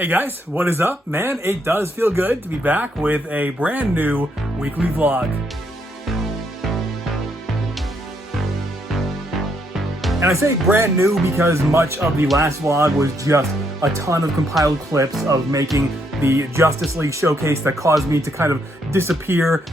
Hey guys, what is up? Man, it does feel good to be back with a brand new weekly vlog. And I say brand new because much of the last vlog was just a ton of compiled clips of making the Justice League showcase that caused me to kind of disappear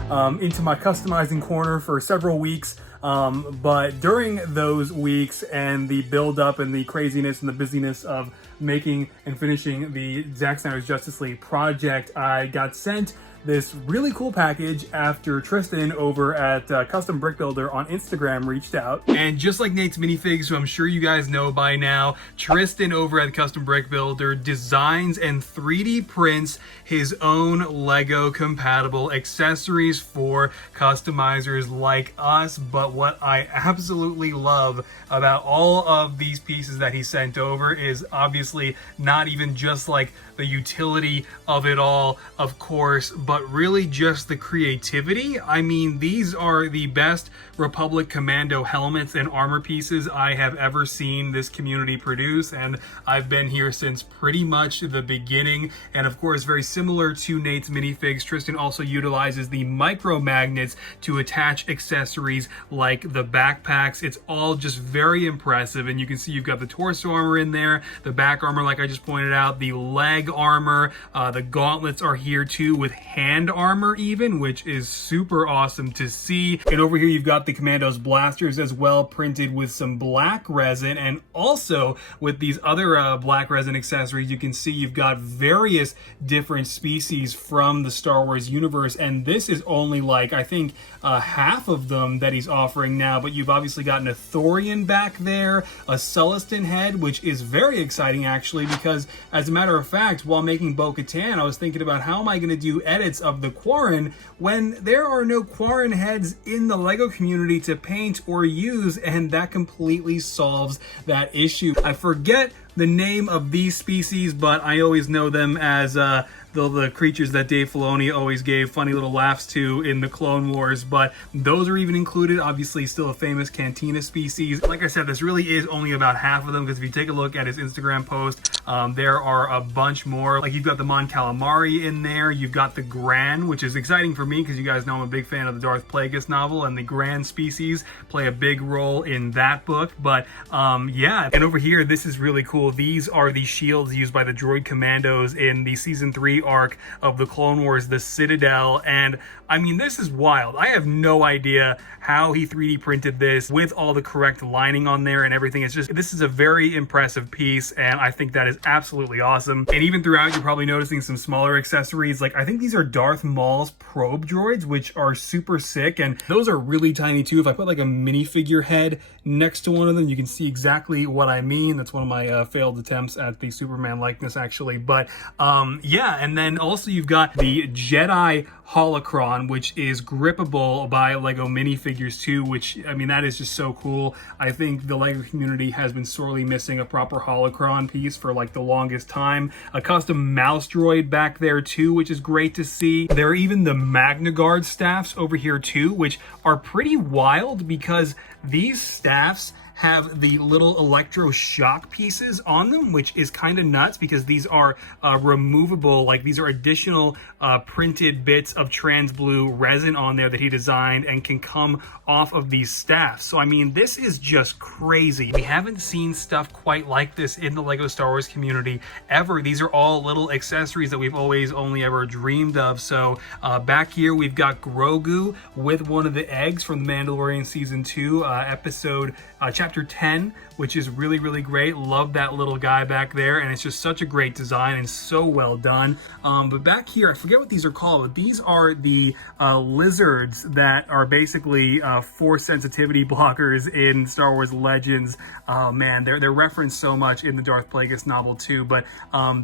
into my customizing corner for several weeks. But during those weeks and the build up and the craziness and the busyness of making and finishing the Zack Snyder's Justice League project, I got sent this really cool package after Tristan over at custombrickbuilder on Instagram reached out. And just like Nate's Minifigs, who I'm sure you guys know by now, Tristan over at custombrickbuilder designs and 3D prints his own Lego compatible accessories for customizers like us. But what I absolutely love about all of these pieces that he sent over is obviously not even just like the utility of it all, of course, but really just the creativity. I mean, these are the best Republic Commando helmets and armor pieces I have ever seen this community produce, and I've been here since pretty much the beginning. And of course, very similar to Nate's Minifigs, Tristan also utilizes the micro magnets to attach accessories like the backpacks. It's all just very impressive, and you can see you've got the torso armor in there, the back armor like I just pointed out, the leg armor, the gauntlets are here too with hand armor even, which is super awesome to see. And over here you've got the Commando's blasters as well, printed with some black resin, and also with these other black resin accessories you can see you've got various different species from the Star Wars universe, and this is only like I think half of them that he's offering now. But you've obviously got an Ithorian back there, a Celestin head, which is very exciting actually, because as a matter of fact, while making Bo-Katan, I was thinking about how am I going to do edits of the Quarren when there are no Quarren heads in the Lego community to paint or use, and that completely solves that issue. I forget the name of these species, but I always know them as the creatures that Dave Filoni always gave funny little laughs to in the Clone Wars, but those are even included. Obviously still a famous Cantina species. Like I said, this really is only about half of them, because if you take a look at his Instagram post, there are a bunch more. Like you've got the Mon Calamari in there, you've got the Gran, which is exciting for me because you guys know I'm a big fan of the Darth Plagueis novel, and the Gran species play a big role in that book. But yeah, and over here, this is really cool. These are the shields used by the droid commandos in the season 3 arc of the Clone Wars, the Citadel. And I mean, this is wild. I have no idea how he 3D printed this with all the correct lining on there and everything. It's just, this is a very impressive piece, and I think that is absolutely awesome. And even throughout, you're probably noticing some smaller accessories. Like I think these are Darth Maul's probe droids, which are super sick, and those are really tiny too. If I put like a minifigure head next to one of them, you can see exactly what I mean. That's one of my failed attempts at the Superman likeness actually. But yeah, and then also you've got the Jedi Holocron, which is grippable by Lego minifigures too, which, I mean, that is just so cool. I think the Lego community has been sorely missing a proper Holocron piece for like the longest time. A custom mouse droid back there too, which is great to see. There are even the Magna Guard staffs over here too, which are pretty wild because these staffs have the little electro shock pieces on them, which is kind of nuts because these are removable. Like these are additional printed bits of trans blue resin on there that he designed and can come off of these staffs. So I mean, this is just crazy. We haven't seen stuff quite like this in the Lego Star Wars community ever. These are all little accessories that we've always only ever dreamed of. So back here we've got Grogu with one of the eggs from The Mandalorian season 2 episode chapter 10, which is really, really great. Love that little guy back there, and it's just such a great design and so well done. But back here, I forget what these are called, but these are the lizards that are basically force sensitivity blockers in Star Wars Legends. Man, they're referenced so much in the Darth Plagueis novel too, but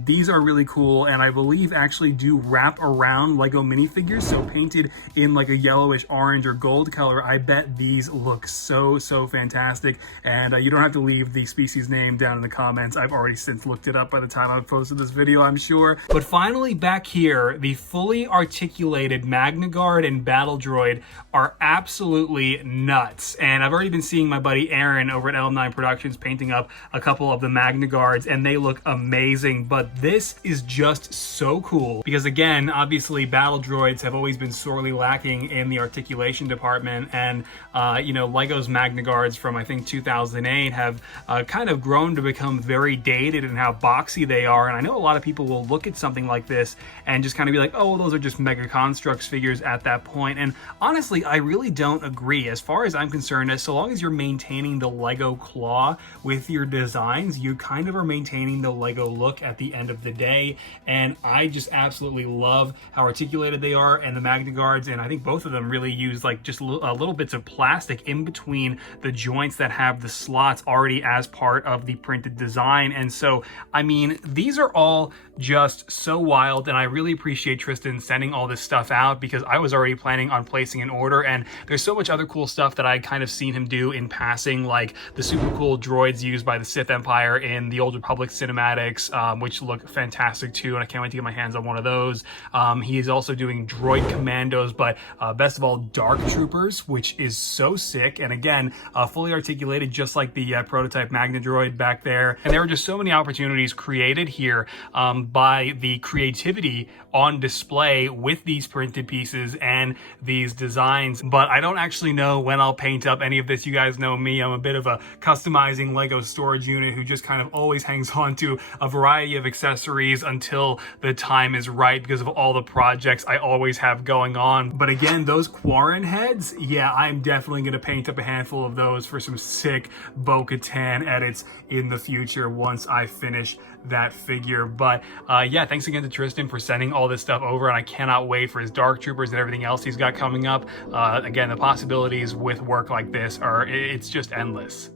these are really cool, and I believe actually do wrap around Lego minifigures, so painted in like a yellowish orange or gold color. I bet these look so fantastic. And you don't have to leave the species name down in the comments. I've already since looked it up by the time I've posted this video, I'm sure. But finally back here, the fully articulated Magna Guard and Battle Droid are absolutely nuts. And I've already been seeing my buddy Aaron over at L9 Productions painting up a couple of the Magna Guards, and they look amazing. But this is just so cool because, again, obviously battle droids have always been sorely lacking in the articulation department, and you know, Lego's Magna Guards from I think 2008 have kind of grown to become very dated in how boxy they are. And I know a lot of people will look at something like this and just kind of be like, oh, well, those are just Mega Construx figures at that point. And honestly, I really don't agree. As far as I'm concerned, so long as you're maintaining the Lego claw with your designs, you kind of are maintaining the Lego look at the end of the day. And I just absolutely love how articulated they are, and the Magna Guards, and I think both of them really use like just little bits of plastic in between the joints that have the slots already as part of the printed design. And so, I mean, these are all just so wild, and I really appreciate Tristan sending all this stuff out because I was already planning on placing an order, and there's so much other cool stuff that I kind of seen him do in passing, like the super cool droids used by the Sith Empire in the Old Republic cinematics, which look fantastic too, and I can't wait to get my hands on one of those. He is also doing droid commandos, but best of all, Dark Troopers, which is so sick, and again, fully articulated just like the prototype Magna Droid back there. And there were just so many opportunities created here by the creativity on display with these printed pieces and these designs. But I don't actually know when I'll paint up any of this. You guys know me, I'm a bit of a customizing Lego storage unit who just kind of always hangs on to a variety of accessories until the time is right because of all the projects I always have going on. But again, those Quarren heads, yeah, I'm definitely going to paint up a handful of those for some sick Bo-Katan edits in the future once I finish that figure. But yeah, thanks again to Tristan for sending all this stuff over, and I cannot wait for his Dark Troopers and everything else he's got coming up. Again, the possibilities with work like this are, it's just endless.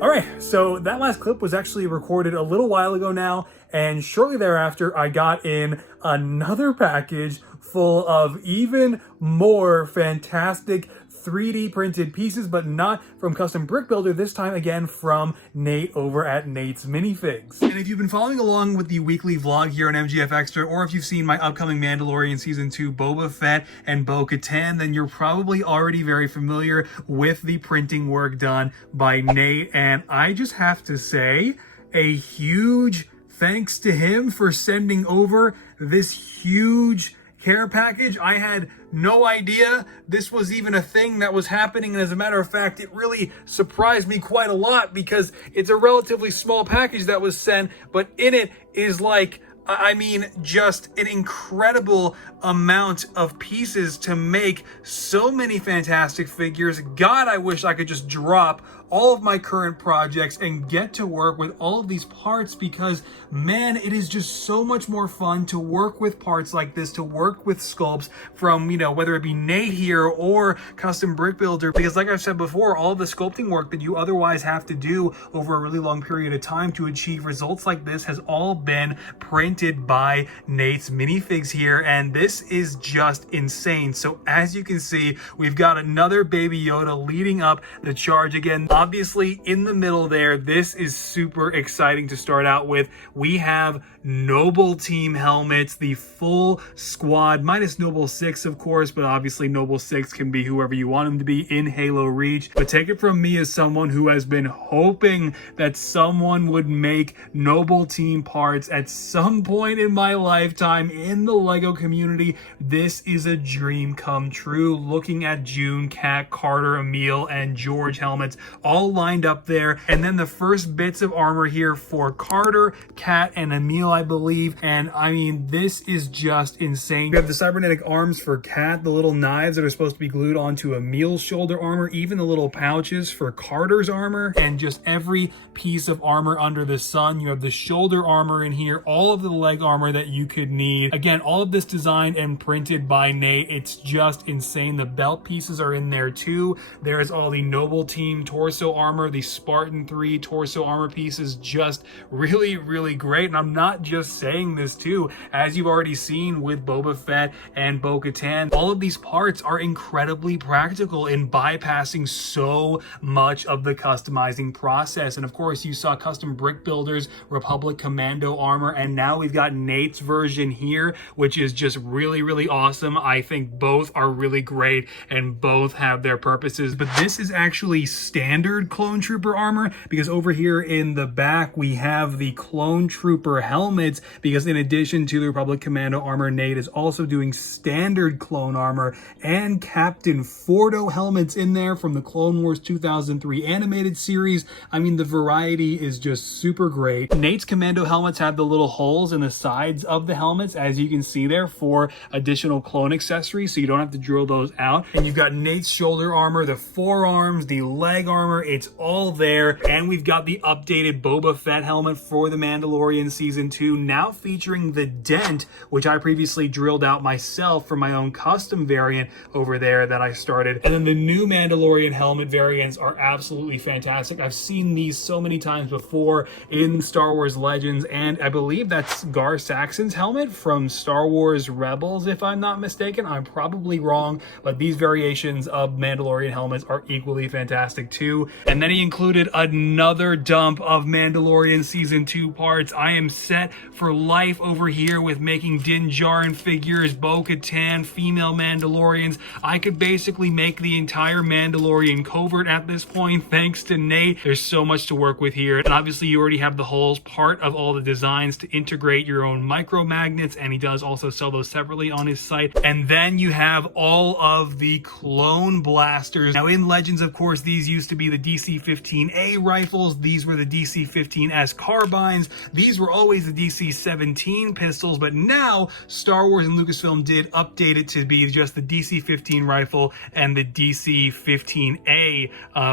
All right, so that last clip was actually recorded a little while ago now, and shortly thereafter I got in another package full of even more fantastic 3D printed pieces, but not from Custom Brick Builder, this time again from Nate over at Nate's Minifigs. And if you've been following along with the weekly vlog here on MGF Extra, or if you've seen my upcoming Mandalorian Season 2 Boba Fett and Bo-Katan, then you're probably already very familiar with the printing work done by Nate. And I just have to say, a huge thanks to him for sending over this huge care package. I had no idea this was even a thing that was happening, and as a matter of fact, it really surprised me quite a lot because it's a relatively small package that was sent, but in it is like, I mean, just an incredible amount of pieces to make so many fantastic figures. God, I wish I could just drop all of my current projects and get to work with all of these parts, because man, it is just so much more fun to work with parts like this, to work with sculpts from, you know, whether it be Nate here or Custom Brick Builder, because like I've said before, all of the sculpting work that you otherwise have to do over a really long period of time to achieve results like this has all been printed by Nate's Minifigs here, and this is just insane. So as you can see, we've got another Baby Yoda leading up the charge again. Obviously, in the middle there, this is super exciting to start out with. We have Noble Team helmets, the full squad, minus Noble 6, of course, but obviously Noble 6 can be whoever you want him to be in Halo Reach. But take it from me as someone who has been hoping that someone would make Noble Team parts at some point in my lifetime in the Lego community. This is a dream come true. Looking at June, Kat, Carter, Emil, and George helmets all lined up there, and then the first bits of armor here for Carter, Kat, and Emil, I believe. And I mean, this is just insane. We have the cybernetic arms for Kat, the little knives that are supposed to be glued onto Emil's shoulder armor, even the little pouches for Carter's armor, and just every piece of armor under the sun. You have the shoulder armor in here, all of the leg armor that you could need. Again, all of this designed and printed by Nate. It's just insane. The belt pieces are in there too. There's all the Noble Team torso torso armor. The Spartan 3 torso armor piece is just really, really great. And I'm not just saying this too, as you've already seen with Boba Fett and Bo-Katan, all of these parts are incredibly practical in bypassing so much of the customizing process. And of course, you saw Custom Brick Builder's Republic Commando armor, and now we've got Nate's version here, which is just really, really awesome. I think both are really great and both have their purposes. But this is actually standard Clone Trooper armor, because over here in the back we have the Clone Trooper helmets, because in addition to the Republic Commando armor, Nate is also doing standard clone armor and Captain Fordo helmets in there from the Clone Wars 2003 animated series. I mean, the variety is just super great. Nate's Commando helmets have the little holes in the sides of the helmets, as you can see there, for additional clone accessories, so you don't have to drill those out. And you've got Nate's shoulder armor, the forearms, the leg armor, it's all there. And we've got the updated Boba Fett helmet for The Mandalorian Season 2, now featuring the dent, which I previously drilled out myself for my own custom variant over there that I started. And then the new Mandalorian helmet variants are absolutely fantastic. I've seen these so many times before in Star Wars Legends, and I believe that's Gar Saxon's helmet from Star Wars Rebels, if I'm not mistaken. I'm probably wrong, but these variations of Mandalorian helmets are equally fantastic too. And then he included another dump of Mandalorian Season 2 parts. I am set for life over here with making Din Djarin figures, Bo-Katan, female Mandalorians. I could basically make the entire Mandalorian covert at this point, thanks to Nate. There's so much to work with here. And obviously you already have the holes, part of all the designs, to integrate your own micro magnets, and he does also sell those separately on his site. And then you have all of the clone blasters. Now in Legends, of course, these used to be the DC-15A rifles. These were the DC-15S carbines. These were always the DC-17 pistols, but now Star Wars and Lucasfilm did update it to be just the DC-15 rifle and the DC-15A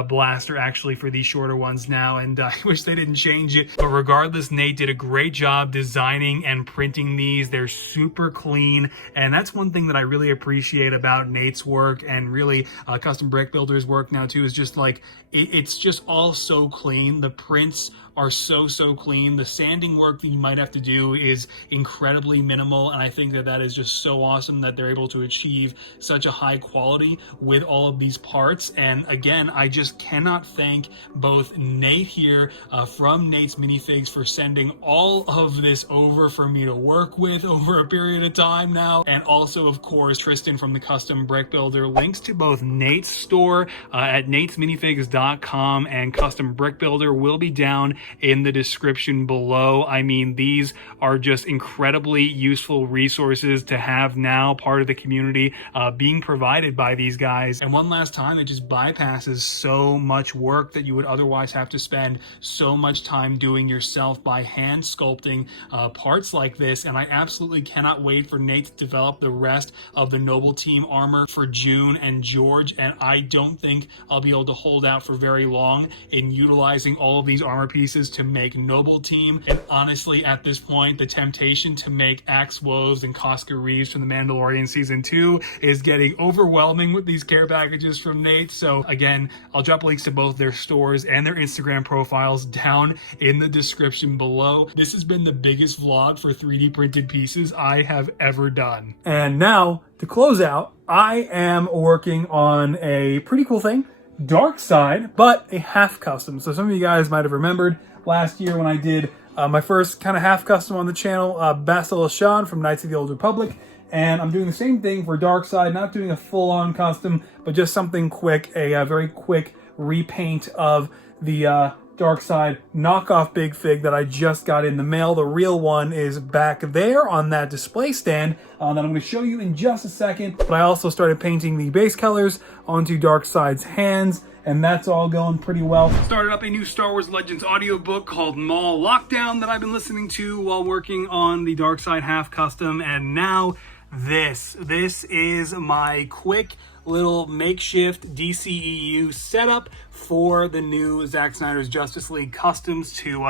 blaster, actually, for these shorter ones now, and I wish they didn't change it. But regardless, Nate did a great job designing and printing these. They're super clean, and that's one thing that I really appreciate about Nate's work, and really Custom Brick Builder's work now too, is just like, it's just all so clean. The prints are so clean. The sanding work that you might have to do is incredibly minimal, and I think that that is just so awesome that they're able to achieve such a high quality with all of these parts. And again, I just cannot thank both Nate here from Nate's Minifigs for sending all of this over for me to work with over a period of time now, and also of course Tristan from the Custom Brick Builder. Links to both Nate's store at natesminifigs.com and Custom Brick Builder will be down in the description below. I mean, these are just incredibly useful resources to have now, part of the community being provided by these guys. And one last time, it just bypasses so much work that you would otherwise have to spend so much time doing yourself by hand sculpting parts like this. And I absolutely cannot wait for Nate to develop the rest of the Noble Team armor for June and George, and I don't think I'll be able to hold out for very long in utilizing all of these armor pieces to make Noble Team. And honestly, at this point, the temptation to make Axe Woves and Cosca Reeves from The Mandalorian Season 2 is getting overwhelming with these care packages from Nate. So again, I'll drop links to both their stores and their Instagram profiles down in the description below. This has been the biggest vlog for 3D printed pieces I have ever done. And now, to close out, I am working on a pretty cool thing. Darkseid, but a half custom. So some of you guys might have remembered last year when I did my first kind of half custom on the channel, Bastila Shan from Knights of the Old Republic, and I'm doing the same thing for Darkseid, not doing a full-on custom, but just something quick, a very quick repaint of the Darkseid knockoff Big Fig that I just got in the mail. The real one is back there on that display stand that I'm going to show you in just a second. But I also started painting the base colors onto Darkseid's hands, and that's all going pretty well. Started up a new Star Wars Legends audiobook called Maul Lockdown that I've been listening to while working on the Darkseid half custom, and now this is my quick little makeshift DCEU setup for the new Zack Snyder's Justice League customs to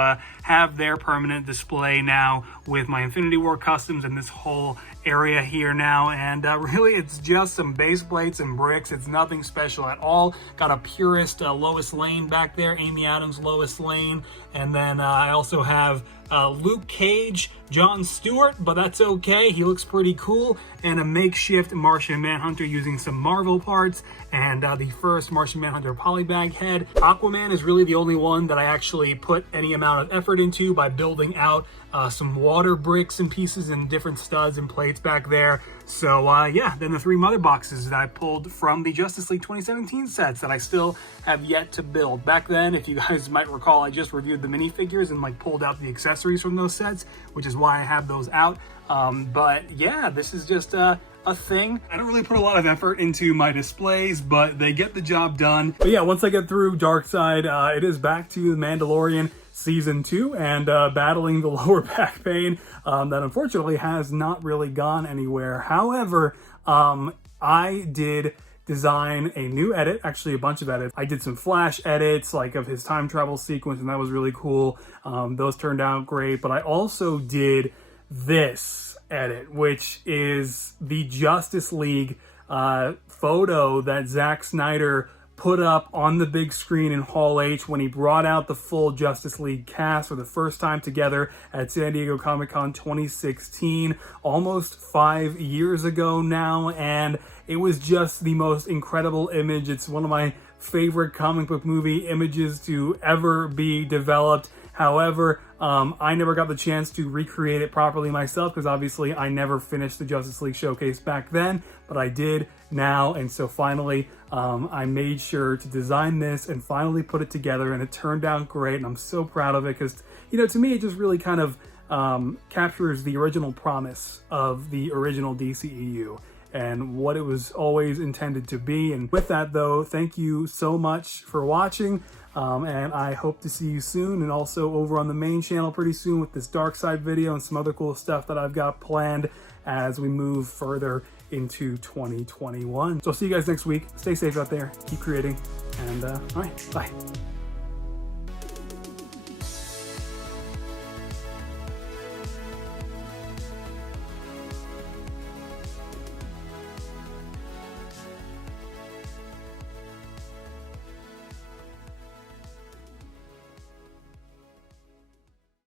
have their permanent display now with my Infinity War customs and this whole area here now. And really, it's just some base plates and bricks. It's nothing special at all. Got a purist Lois Lane back there, Amy Adams Lois Lane. And then I also have Luke Cage, Jon Stewart, but that's okay. He looks pretty cool. And a makeshift Martian Manhunter using some Marvel parts, and the first Martian Manhunter polybag head. Aquaman is really the only one that I actually put any amount of effort into by building out some water bricks and pieces and different studs and plates back there. So yeah, then the 3 mother boxes that I pulled from the Justice League 2017 sets that I still have yet to build. Back then, if you guys might recall, I just reviewed the minifigures and like pulled out the accessories from those sets, which is why I have those out. But yeah, this is just a thing. I don't really put a lot of effort into my displays, but they get the job done. But yeah, once I get through Darkseid, it is back to The Mandalorian Season 2 and battling the lower back pain that unfortunately has not really gone anywhere. However, I did design a new edit, actually a bunch of edits. I did some flash edits like of his time travel sequence, and that was really cool. Those turned out great, but I also did this edit, which is the Justice League photo that Zack Snyder put up on the big screen in Hall H when he brought out the full Justice League cast for the first time together at San Diego Comic-Con 2016, almost 5 years ago now, and it was just the most incredible image. It's one of my favorite comic book movie images to ever be developed. However, I never got the chance to recreate it properly myself because obviously I never finished the Justice League showcase back then, but I did now. And so finally, I made sure to design this and finally put it together, and it turned out great. And I'm so proud of it because, you know, to me, it just really kind of captures the original promise of the original DCEU and what it was always intended to be. And with that though, thank you so much for watching. And I hope to see you soon, and also over on the main channel pretty soon with this Darkseid video and some other cool stuff that I've got planned as we move further into 2021. So I'll see you guys next week. Stay safe out there, keep creating, and all right, bye.